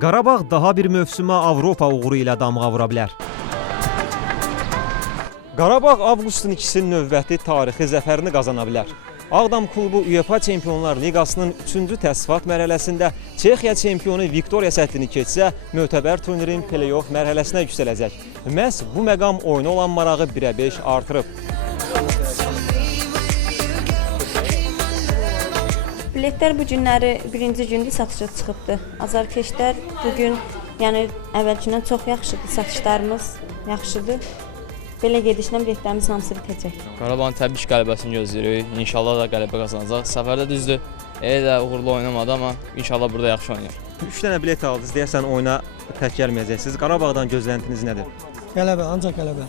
Qarabağ daha bir mövsümə Avropa uğuru ilə damğa vura bilər. Qarabağ avqustun 2-sinin növbəti tarixi zəfərini qazana bilər. Ağdam klubu UEFA Çempionlar Liqasının 3-cü təsnifat mərhələsində Çexiya çempionu Viktoriya səthini keçsə, mötəbər turnirin play-off mərhələsinə yüksələcək. Məhz bu məqam oyuna olan marağı 1-ə 5 artırıb. Biletlər bu günləri birinci gündür satışa çıxıbdı. Azarkeşlər bu gün, yəni əvvəlkindən çox yaxşıdır. Satışlarımız yaxşıdır. Belə gedişlə biletlərimiz hamısı bitəcək. Qarabağın təbii qələbəsini gözləyirik. İnşallah da qələbə qazanacaq. Səfərdə düzdür. Elə də uğurlu oynamadı, amma inşallah burada yaxşı oynayır. 3 dənə bilet aldınız, deyəsən oyuna tək gəlməyəcəksiniz. Qarabağdan gözləntiniz nədir? Qələbə, ancaq qələbə.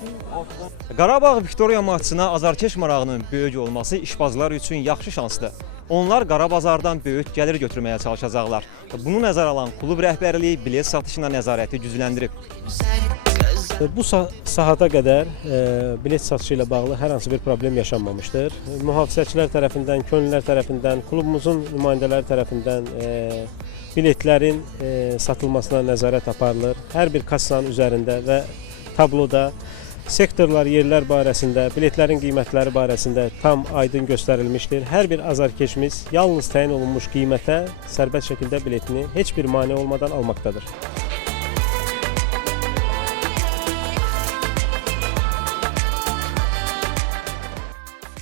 Qarabağ Viktoriya maçına azarkeş marağının böyük olması işbazlar üçün yaxşı şansdır. Onlar qara bazardan böyük gəlir götürməyə çalışacaqlar. Bunu nəzərə alan klub rəhbərliyi bilet satışına nəzarəti gücləndirib. Bu sah- sahata qədər e, bilet satışı ilə bağlı hər hansı bir problem yaşanmamışdır. Mühafizəçilər tərəfindən, könüllülər tərəfindən, klubumuzun nümayəndələri tərəfindən e, biletlərin e, satılmasına nəzarət aparılır. Hər bir kassanın üzərində və tabloda sektorlar, yerlər barəsində, biletlərin qiymətləri barəsində tam aydın göstərilmişdir. Hər bir azarkeşimiz yalnız təyin olunmuş qiymətə sərbəst şəkildə biletini heç bir mane olmadan almaqdadır.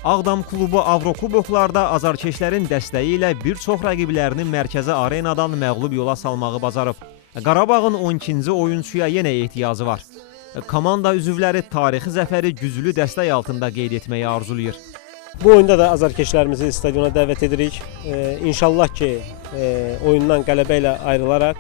Ağdam klubu Avrokuboklarda azarkeşlərin dəstəyi ilə bir çox rəqiblərini mərkəzi arenadan məğlub yola salmağı bacarıb. Qarabağın 12-ci oyunçuya yenə ehtiyacı var. Komanda üzvləri tarixi zəfəri güclü dəstək altında qeyd etməyi arzulayır. Bu oyunda da azarkeşlərimizi stadiona dəvət edirik. Ee, inşallah ki, e, oyundan qələbə ilə ayrılaraq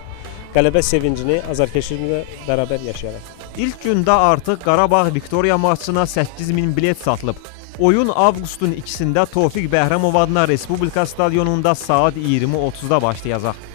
qələbə sevincini azarkeşimizlə bərabər yaşayarıq. İlk gündə artıq Qarabağ Viktoriya maçına 8000 bilet satılıb. Oyun avqustun 2-sində Tofiq Bəhrəmov adına Respublika stadionunda saat 20:30-da başlayacaq.